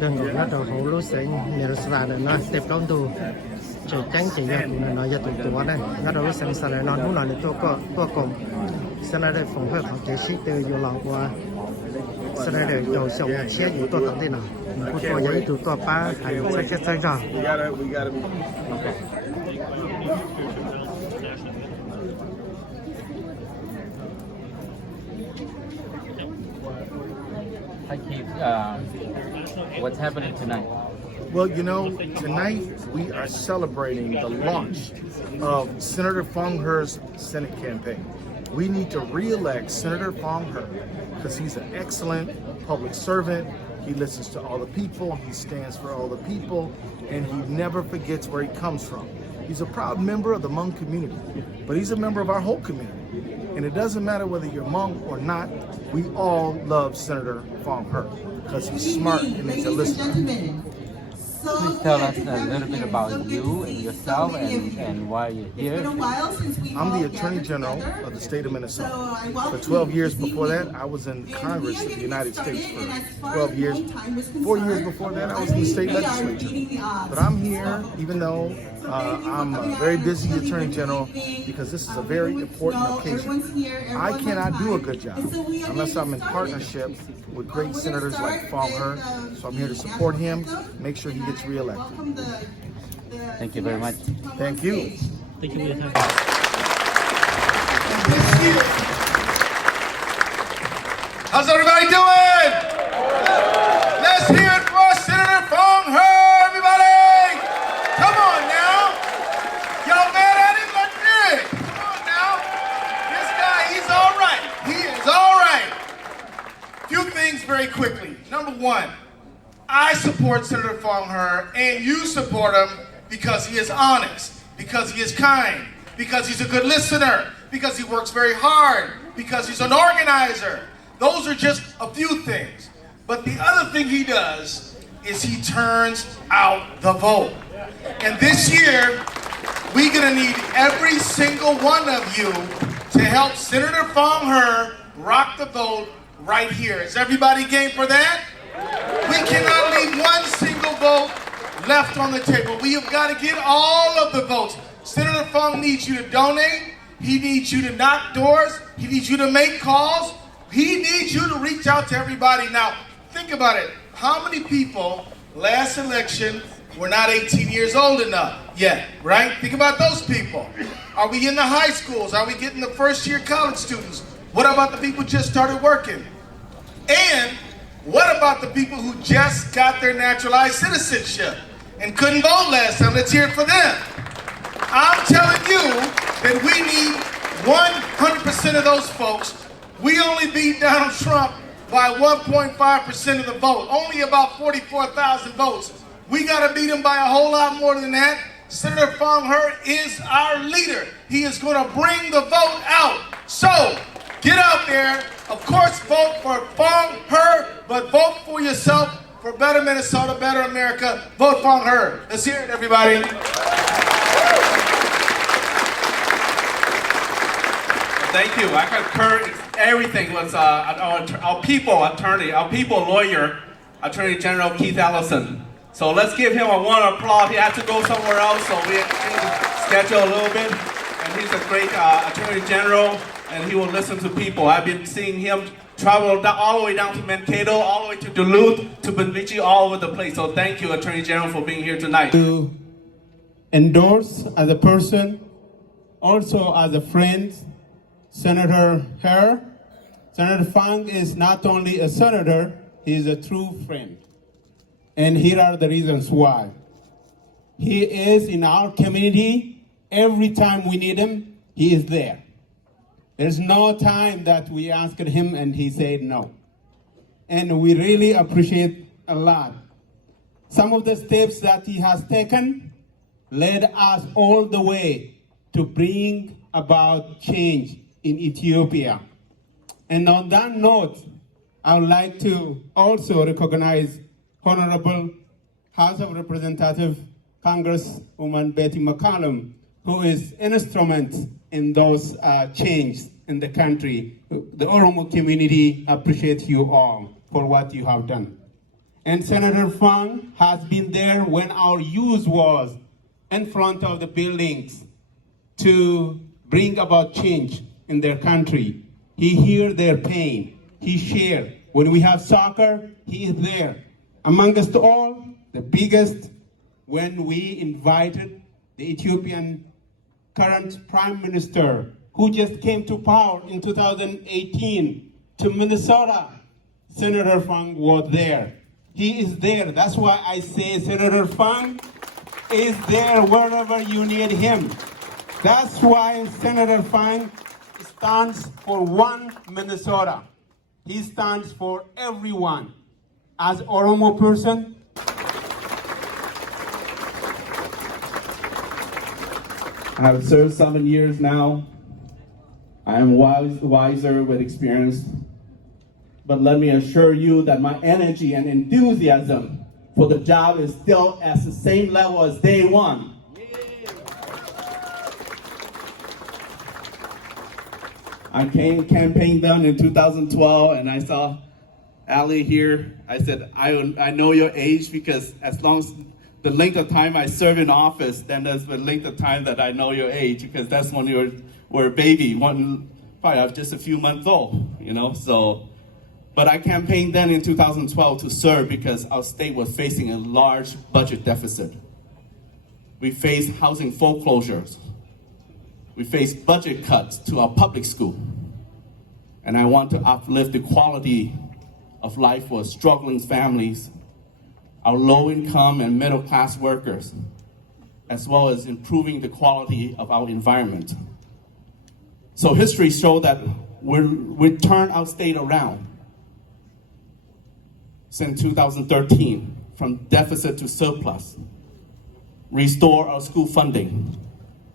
Trường ngồi nó đầu hổ lúa xanh nhiều sả này nó tiếp công tu chỉ tránh chỉ là tụi nó giờ tụi tụi này nó đầu lúa xanh sả này nó lúc nào để tôi cùng sau này để phòng hợp học chế sĩ từ nhiều lòng qua sau này để đầu sống chia nhiều tôi tặng thế nào một tôi giấy tụi tôi ba hay sẽ chết sai rồi. What's happening tonight? Well, you know, tonight we are celebrating the launch of Senator Foung's Senate campaign. We need to re-elect Senator Foung because he's an excellent public servant. He listens to all the people, he stands for all the people, and he never forgets where he comes from. He's a proud member of the Hmong community, but he's a member of our whole community. And it doesn't matter whether you're Hmong or not, we all love Senator Foung because he's smart and he's a listener. Please tell us a little bit about you and yourself and why you're here. I'm the Attorney General of the state of Minnesota. For 12 years before that, I was in Congress of the United States for 12 years. 4 years before that, I was in the state legislature. But I'm here, even though I'm a very busy Attorney General, because this is a very important occasion. I cannot do a good job unless I'm in partnership with great senators like Foung. So I'm here to support him, make sure he gets re-elected. Thank you very much. Thank you. Thank you. How's everybody doing? Let's hear it for Senator Foung, everybody! Come on now. Y'all mad at him? Let's hear it. Come on now. This guy, he's all right. He is all right. Few things very quickly. Number one, I support Senator Foung and you support him because he is honest, because he is kind, because he's a good listener, because he works very hard, because he's an organizer. Those are just a few things. But the other thing he does is he turns out the vote. And this year, we're gonna need every single one of you to help Senator Foung rock the vote right here. Is everybody game for that? We cannot leave one single vote left on the table. We have got to get all of the votes. Senator Foung needs you to donate. He needs you to knock doors. He needs you to make calls. He needs you to reach out to everybody. Now, think about it. How many people last election were not 18 years old enough yet, right? Think about those people. Are we in the high schools? Are we getting the first year college students? What about the people who just started working? And what about the people who just got their naturalized citizenship and couldn't vote last time? Let's hear it for them. I'm telling you that we need 100% of those folks. We only beat Donald Trump by 1.5% of the vote, only about 44,000 votes. We got to beat him by a whole lot more than that. Senator Foung is our leader. He is going to bring the vote out. So get out there. Of course, vote for Foung, but vote for yourself for better Minnesota, better America. Vote Foung. Let's hear it, everybody. Thank you. I concur everything with our people attorney, our people lawyer, Attorney General Keith Ellison. So let's give him a warm applause. He had to go somewhere else, so we need to schedule a little bit. And he's a great Attorney General, and he will listen to people. I've been seeing him travel all the way down to Mankato, all the way to Duluth, to Bemidji, all over the place. So thank you, Attorney General, for being here tonight. To endorse as a person, also as a friend, Senator Senator Foung is not only a senator, he is a true friend. And here are the reasons why. He is in our community. Every time we need him, he is there. There's no time that we asked him and he said no. And we really appreciate a lot. Some of the steps that he has taken led us all the way to bring about change in Ethiopia. And on that note, I would like to also recognize Honorable House of Representatives Congresswoman Betty McCollum, who is instrument in those changes in the country. The Oromo community appreciates you all. for what you have done. And Senator Foung has been there when our youth was in front of the buildings to bring about change in their country. He hears their pain. He shares. When we have soccer, he is there. Among us all, the biggest, when we invited the Ethiopian current Prime Minister, who just came to power in 2018 to Minnesota, Senator Foung was there. He is there. That's why I say Senator Foung is there wherever you need him. That's why Senator Foung stands for one Minnesota. He stands for everyone. As Oromo person, I have served 7 years now. I am wiser with experience. But let me assure you that my energy and enthusiasm for the job is still at the same level as day one. I came campaign done in 2012 and I saw Ali here. I said, I know your age because as long as the length of time I serve in office, then that's the length of time that I know your age because that's when you were a baby, probably just a few months old, you know, so. But I campaigned then in 2012 to serve because our state was facing a large budget deficit. We faced housing foreclosures. We faced budget cuts to our public school. And I want to uplift the quality of life for struggling families, our low-income and middle-class workers, as well as improving the quality of our environment. So history showed that we turned our state around. Since 2013, from deficit to surplus, restore our school funding,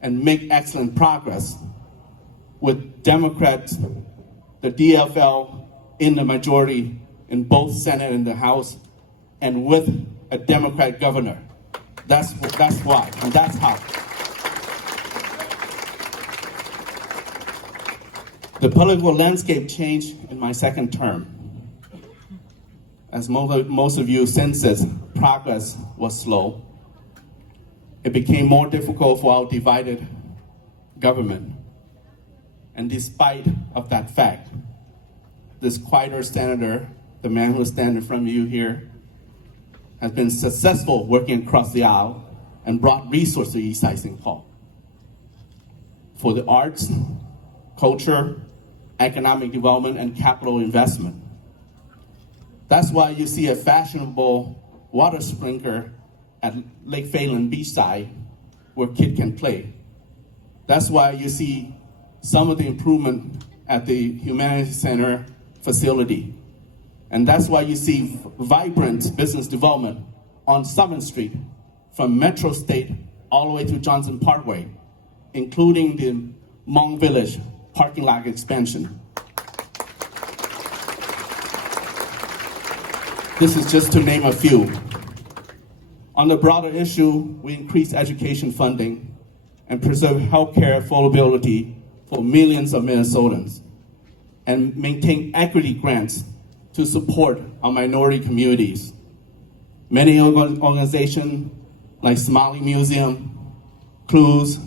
and make excellent progress with Democrats, the DFL in the majority in both Senate and the House, and with a Democrat governor. That's why, and that's how. The political landscape changed in my second term. As most of you senses, progress was slow. It became more difficult for our divided government. And despite of that fact, this quieter senator, the man who stands in front of you here, has been successful working across the aisle and brought resources to East Side St. Paul for the arts, culture, economic development, and capital investment. That's why you see a fashionable water sprinkler at Lake Phelan Beachside where kids can play. That's why you see some of the improvement at the Humanities Center facility. And that's why you see vibrant business development on 7th Street from Metro State all the way to Johnson Parkway, including the Hmong Village parking lot expansion. This is just to name a few. On the broader issue, we increase education funding and preserve healthcare affordability for millions of Minnesotans and maintain equity grants to support our minority communities. Many organizations like Somali Museum, Clues,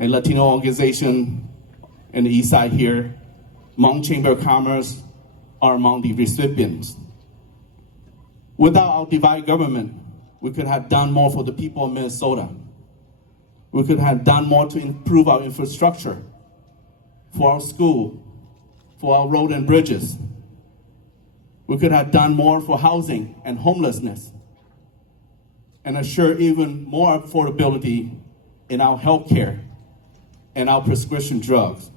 a Latino organization in the east side here, Hmong Chamber of Commerce are among the recipients. Without our divided government, we could have done more for the people of Minnesota. We could have done more to improve our infrastructure, for our school, for our road and bridges. We could have done more for housing and homelessness, and assure even more affordability in our healthcare and our prescription drugs.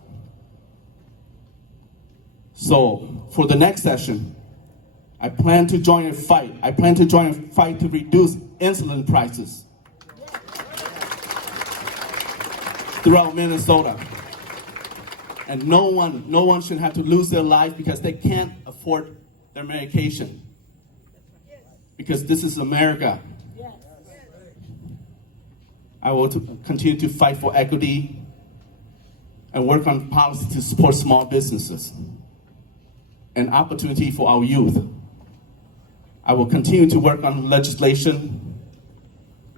So, for the next session, I plan to join a fight. I plan to join a fight to reduce insulin prices throughout Minnesota. And no one should have to lose their life because they can't afford their medication. Because this is America. I will continue to fight for equity and work on policy to support small businesses. and opportunity for our youth. I will continue to work on legislation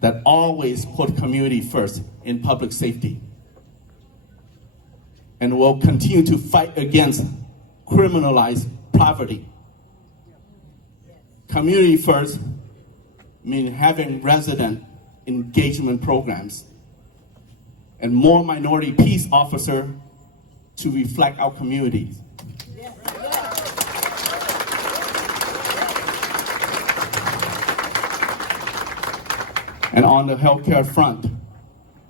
that always put community first in public safety, and will continue to fight against criminalized poverty. Community first means having resident engagement programs and more minority peace officers to reflect our communities. And on the healthcare front,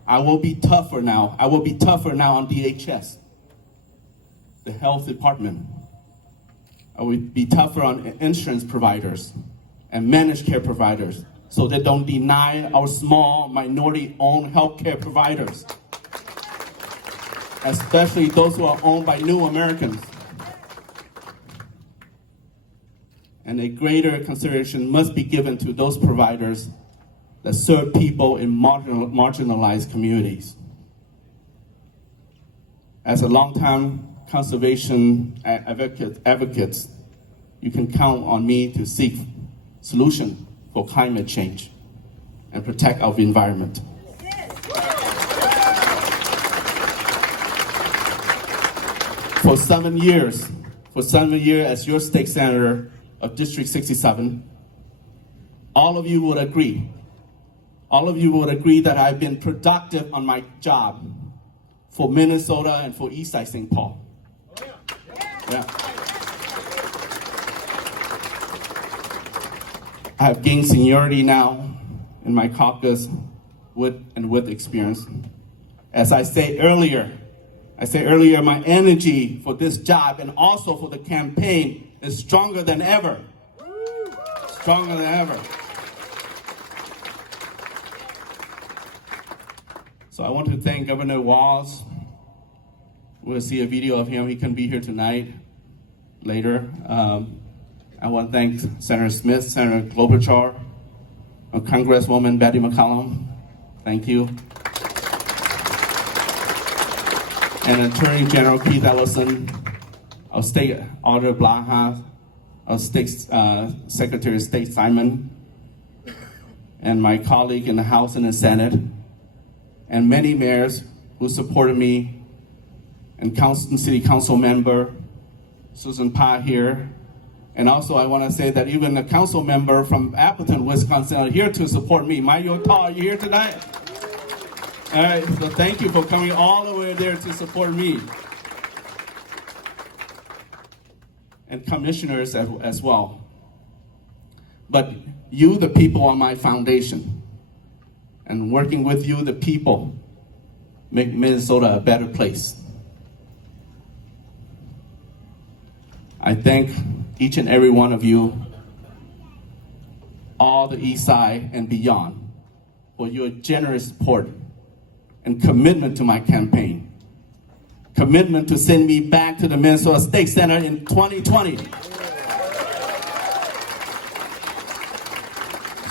I will be tougher now. I will be tougher now on DHS, the health department. I will be tougher on insurance providers and managed care providers so they don't deny our small minority-owned healthcare providers, especially those who are owned by new Americans. And a greater consideration must be given to those providers that serve people in marginalized communities. As a longtime conservation advocates, you can count on me to seek solutions for climate change and protect our environment. For 7 years as your state senator of District 67, all of you would agree that I've been productive on my job for Minnesota and for Eastside St. Paul. Yeah. I have gained seniority now in my caucus with experience. As I said earlier, my energy for this job and also for the campaign is stronger than ever. Stronger than ever. So I want to thank Governor Walz. We'll see a video of him. He can be here tonight, later. I want to thank Senator Smith, Senator Klobuchar, Congresswoman Betty McCollum. Thank you. And Attorney General Keith Ellison, our State Auditor Blaha, our State Secretary of State Simon, and my colleague in the House and the Senate, and many mayors who supported me, and City Council member Susan Pa here. And also I want to say that even a council member from Appleton, Wisconsin are here to support me. Mayota, are you here tonight? All right, so thank you for coming all the way there to support me. And commissioners as well. But you, the people, are my foundation. And working with you, the people, make Minnesota a better place. I thank each and every one of you, all the East Side and beyond, for your generous support and commitment to my campaign. Commitment to send me back to the Minnesota State Senate in 2020.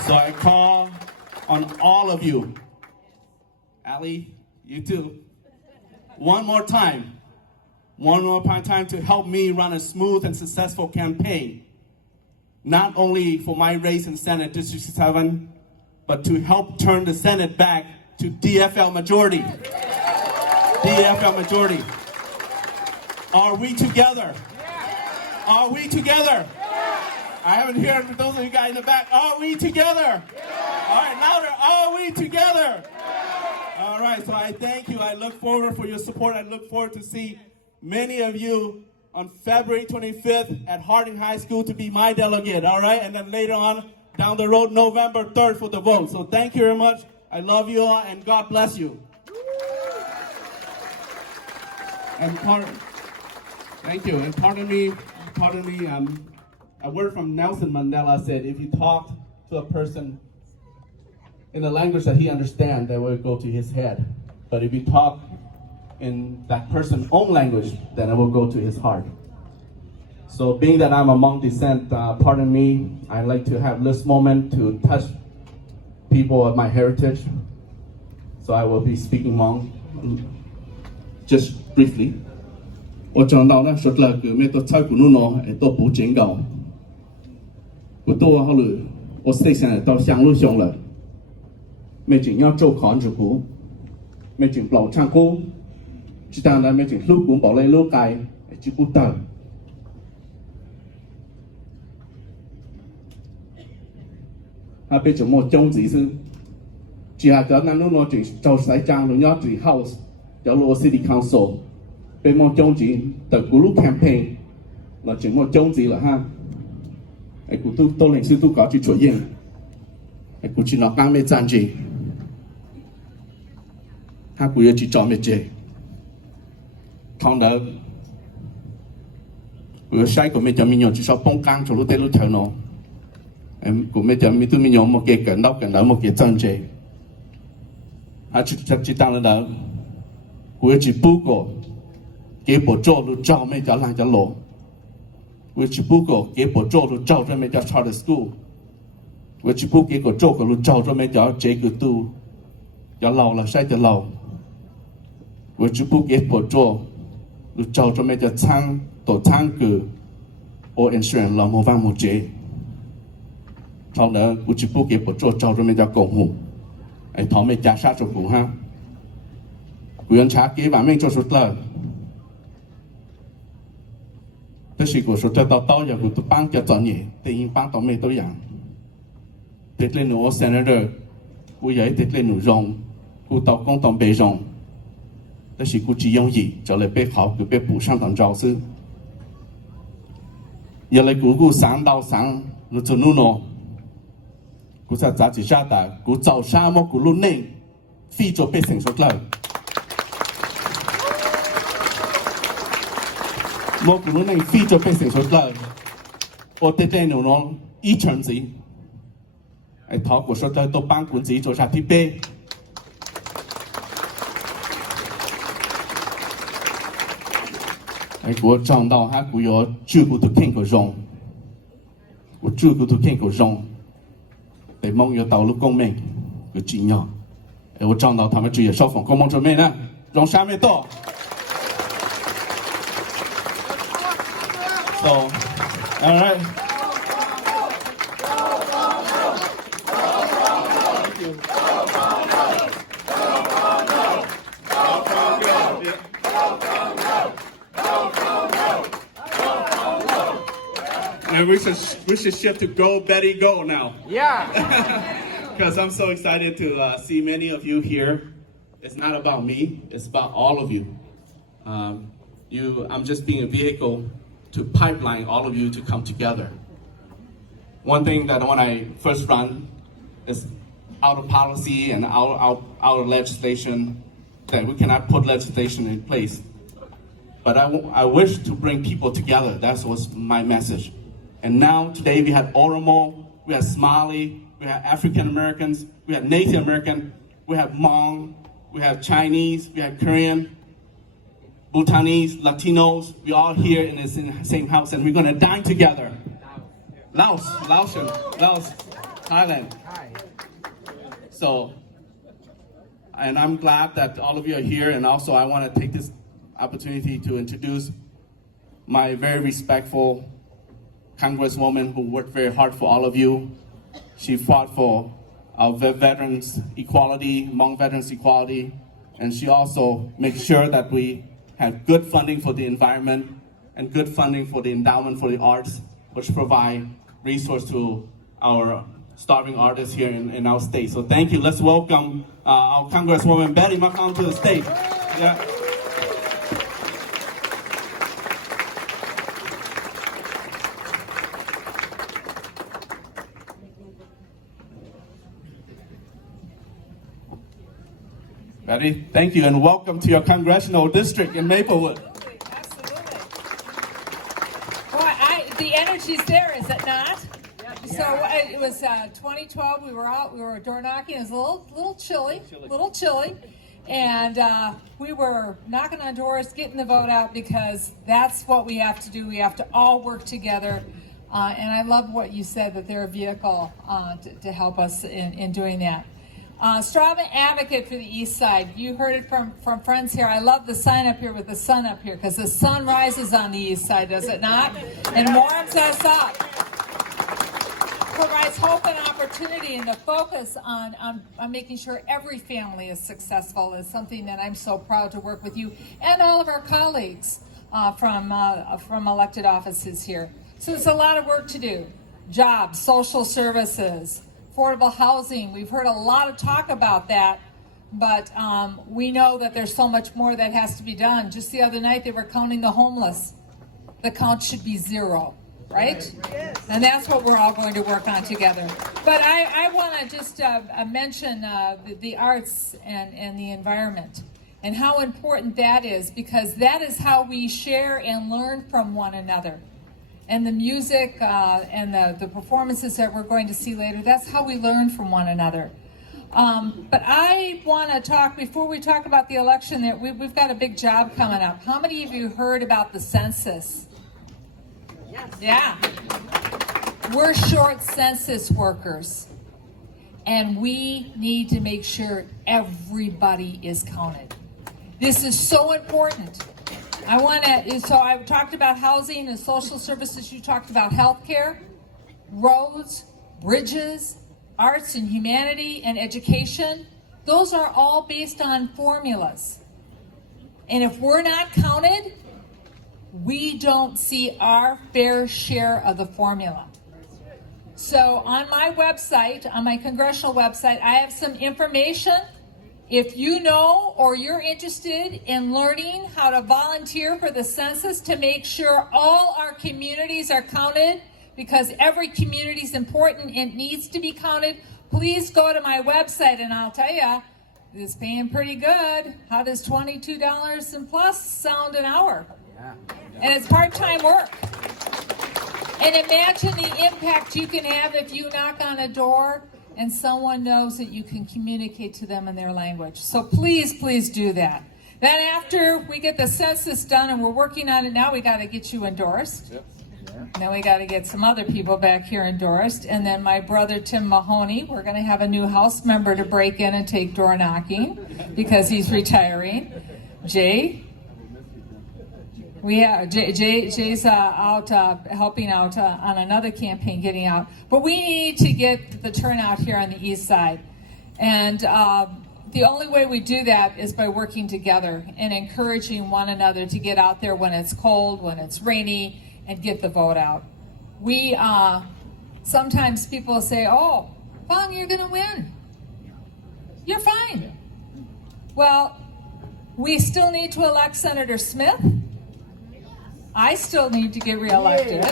So I call on all of you, Ali, you too, one more time to help me run a smooth and successful campaign, not only for my race in Senate District 7, but to help turn the Senate back to DFL majority. DFL majority. Are we together? Are we together? I haven't heard those of you guys in the back. Are we together? All right, louder. Are we together? All right, so I thank you. I look forward for your support. I look forward to see many of you on February 25th at Harding High School to be my delegate, all right? And then later on, down the road, November 3rd for the vote. So thank you very much. I love you all, and God bless you. And thank you. And pardon me, a word from Nelson Mandela said, if you talk to a person in a language that he understands, that will go to his head. But if you talk in that person's own language, then it will go to his heart. So being that I'm a Hmong descent, pardon me, I like to have this moment to touch people of my heritage. So I will be speaking Hmong just briefly. 我讲到呢，说了个没到菜古努喏，到补警告，我到后来我实际上到乡路上了，没怎样做看住股，没怎老唱歌，只当然没怎路股保来路街，只顾到。他被怎么终止是？只下咗นั้นนู้น就就使장นู้น就 house 有攞 city council 被麼終止但古魯 campaign 嗱怎麼終止啦哈誒古都領事都搞去做嘢誒古去攞啱咩戰績他古要去做咩啫看到古西個咩就民用至少幫工做到啲路條咯誒古咩就民都民用冇嘅緊到冇嘅戰績他只當了的，我只不過給我做了照沒叫那家路，我只不過給我做了照這沒叫 charter school， 我只不過給我做個路照這沒叫這個都，要老了曬的老，我只不過給我做路照這沒叫倉到倉個，我 insurance 老冇辦冇接，好的，我只不過給我做照這沒叫公戶。ไอ้ท้องไม่จ่าชาติกูฮะกูยันช้ากี่วันไม่จบสุดเลยแต่สิกูสุดจะต่ออย่างกูตัวปังจะจอนี่แต่ยิงปังต่อไม่ตัวอย่างติดเล่นหนูเซนเตอร์กูอยากติดเล่นหนูรงกูต่อกงต่อเบรงแต่สิกูจียงยี่จะเลยไปเขากูไปปูช่างต่างเจ้าซื้ออย่าเลยกูสั่งดาวสั่งรู้จักนู่นโกูจะจัดจิตชาติกูเจ้าชาโมกูรุ่นเน่งฟีโจเป็นสิ่งสุดเลยโมกูรุ่นเน่งฟีโจเป็นสิ่งสุดเลยโอเตเตหนูน้องอีเฉินจีไอ้ท้อกูสุดเลยตัวปังกูจีโจชาที่เป้ไอ้กูจ้อง到哈กู要照顧到天個容我照顧到天個容để mong yêu tàu lúc công mình cứ chỉ nhỏ ở trong đó thằng chỉ sau phòng công mong cho mình nè rong sáng mới to so all right and we should shift to Go Betty Go now. Yeah. Because I'm so excited to see many of you here. It's not about me, it's about all of you. I'm just being a vehicle to pipeline all of you to come together. One thing that when I first run is out of policy and out of legislation, that we cannot put legislation in place. But I wish to bring people together. That was my message. And now, today, we have Oromo, we have Somali, we have African Americans, we have Native American, we have Hmong, we have Chinese, we have Korean, Bhutanese, Latinos. We're all here in the same house, and we're going to dine together. Laos, Thailand. So, and I'm glad that all of you are here, and also I want to take this opportunity to introduce my very respectful Congresswoman who worked very hard for all of you. She fought for our veterans equality, Hmong veterans equality, and she also makes sure that we have good funding for the environment and good funding for the endowment for the arts, which provide resource to our starving artists here in our state. So thank you. Let's welcome our Congresswoman Betty Makang to the stage. Yeah. Betty, thank you, and welcome to your congressional district in Maplewood. Absolutely. Boy, the energy's there, is it not? So it was 2012. We were door knocking. It was a little chilly, and we were knocking on doors, getting the vote out because that's what we have to do. We have to all work together. And I love what you said, that they're a vehicle to help us in doing that. Strong advocate for the East Side. You heard it from friends here. I love the sign up here with the sun up here because the sun rises on the East Side, does it not? And warms us up. Provides hope and opportunity, and the focus on making sure every family is successful is something that I'm so proud to work with you and all of our colleagues from elected offices here. So there's a lot of work to do. Jobs, social services, affordable housing. We've heard a lot of talk about that, but we know that there's so much more that has to be done. Just the other night they were counting the homeless. The count should be 0. Right? Yes. And that's what we're all going to work on together. But I want to just mention the arts and the environment and how important that is, because that is how we share and learn from one another. And the music and the performances that we're going to see later, that's how we learn from one another. But I want to talk, before we talk about the election, that we've got a big job coming up. How many of you heard about the census? Yeah. We're short census workers, and we need to make sure everybody is counted. This is so important. So I've talked about housing and social services. You talked about healthcare, roads, bridges, arts and humanity and education. Those are all based on formulas. And if we're not counted, we don't see our fair share of the formula. So on my website, on my congressional website, I have some information. If you know or you're interested in learning how to volunteer for the census to make sure all our communities are counted, because every community is important and needs to be counted, please go to my website and I'll tell you, it's paying pretty good. How does $22 and plus sound an hour? And it's part-time work. And imagine the impact you can have if you knock on a door and someone knows that you can communicate to them in their language. So please, please do that. Then after we get the census done, and we're working on it now, we got to get you endorsed. Yep. And then we got to get some other people back here endorsed. And then my brother, Tim Mahoney, we're going to have a new House member to break in and take door knocking because he's retiring. Jay? Jay's out helping out on another campaign, getting out. But we need to get the turnout here on the East Side. And the only way we do that is by working together and encouraging one another to get out there when it's cold, when it's rainy, and get the vote out. We sometimes people say, oh, Foung, you're going to win. You're fine. Well, we still need to elect Senator Smith. I still need to get reelected.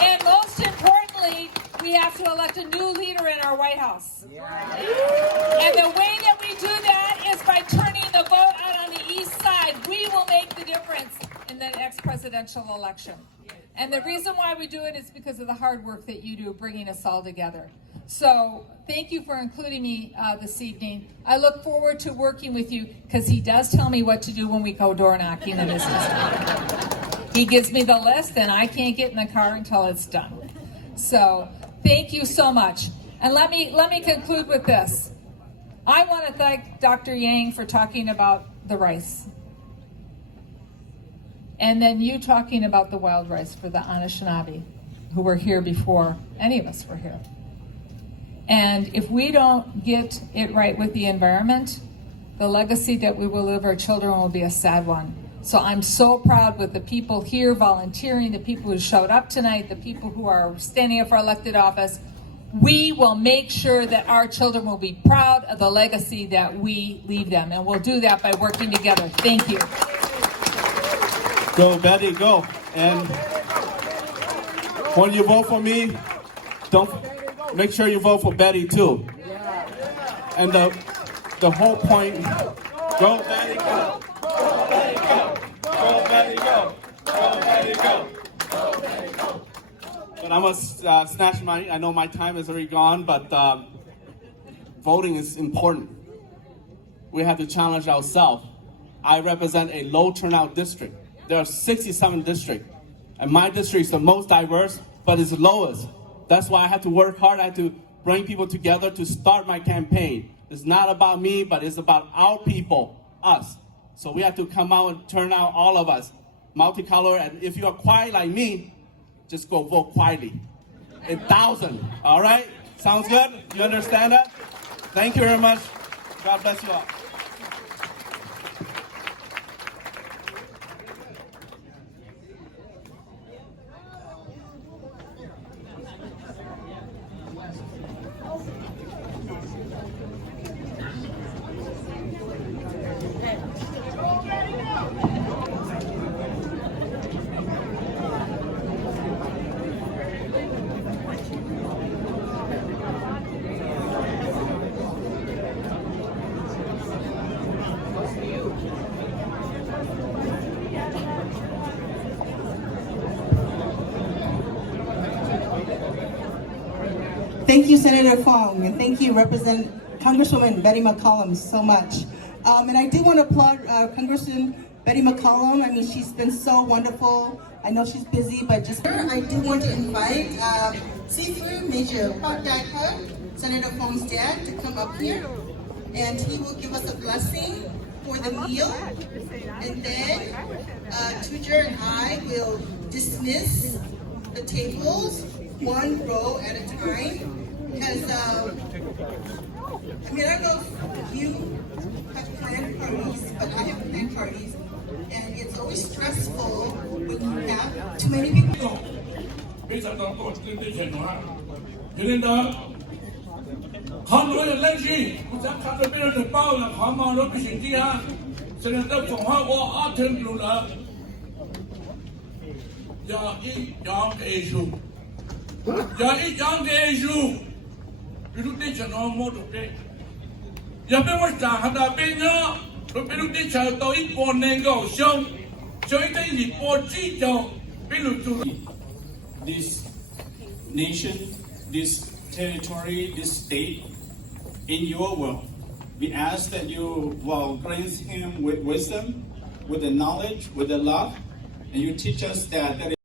And most importantly, we have to elect a new leader in our White House. And the way that we do that is by turning the vote out on the East Side. We will make the difference in the next presidential election. And the reason why we do it is because of the hard work that you do bringing us all together. So thank you for including me this evening. I look forward to working with you because he does tell me what to do when we go door knocking in his district. He gives me the list and I can't get in the car until it's done. So thank you so much. And let me conclude with this. I want to thank Dr. Yang for talking about the rice. And then you talking about the wild rice for the Anishinaabe, who were here before any of us were here. And if we don't get it right with the environment, the legacy that we will leave our children will be a sad one. So I'm so proud with the people here volunteering, the people who showed up tonight, the people who are standing up for elected office. We will make sure that our children will be proud of the legacy that we leave them. And we'll do that by working together. Thank you. Go, Betty, go. And when you vote for me, don't make sure you vote for Betty too. And the whole point, go Betty, go. Go Betty, go. Go Betty, go. Go Betty, go. Go Betty, go. But I must snatch I know my time is already gone, but voting is important. We have to challenge ourselves. I represent a low turnout district. There are 67 districts, and my district is the most diverse, but it's the lowest. That's why I have to work hard. I have to bring people together to start my campaign. It's not about me, but it's about our people, us. So we have to come out and turn out all of us, multicolor. And if you are quiet like me, just go vote quietly. 1,000, all right? Sounds good? You understand that? Thank you very much. God bless you all. Thank you, Senator Foung, and thank you, Congresswoman Betty McCollum, so much. And I do want to applaud Congresswoman Betty McCollum. I mean, she's been so wonderful. I know she's busy, but just I do want to invite Sifu Major Hawj, Senator Foung's dad, to come up here, and he will give us a blessing for the meal, and then Tujer and I will dismiss the tables one row at a time, because I mean, I don't know if you have planned parties, but I have planned parties, and it's always stressful when you have too many people. Giờ ít chọn cái Jesu, ví dụ như cho nó mua được đấy. Giờ bên ngoài trả hạt đào bên nhá, rồi ví dụ như chờ tới ít bốn年搞xong, cho ít cái gì bốn chỉ cho, ví dụ như this nation, this territory, this state in your will. We ask that you will grace him with wisdom, with the knowledge, with the love, and you teach us that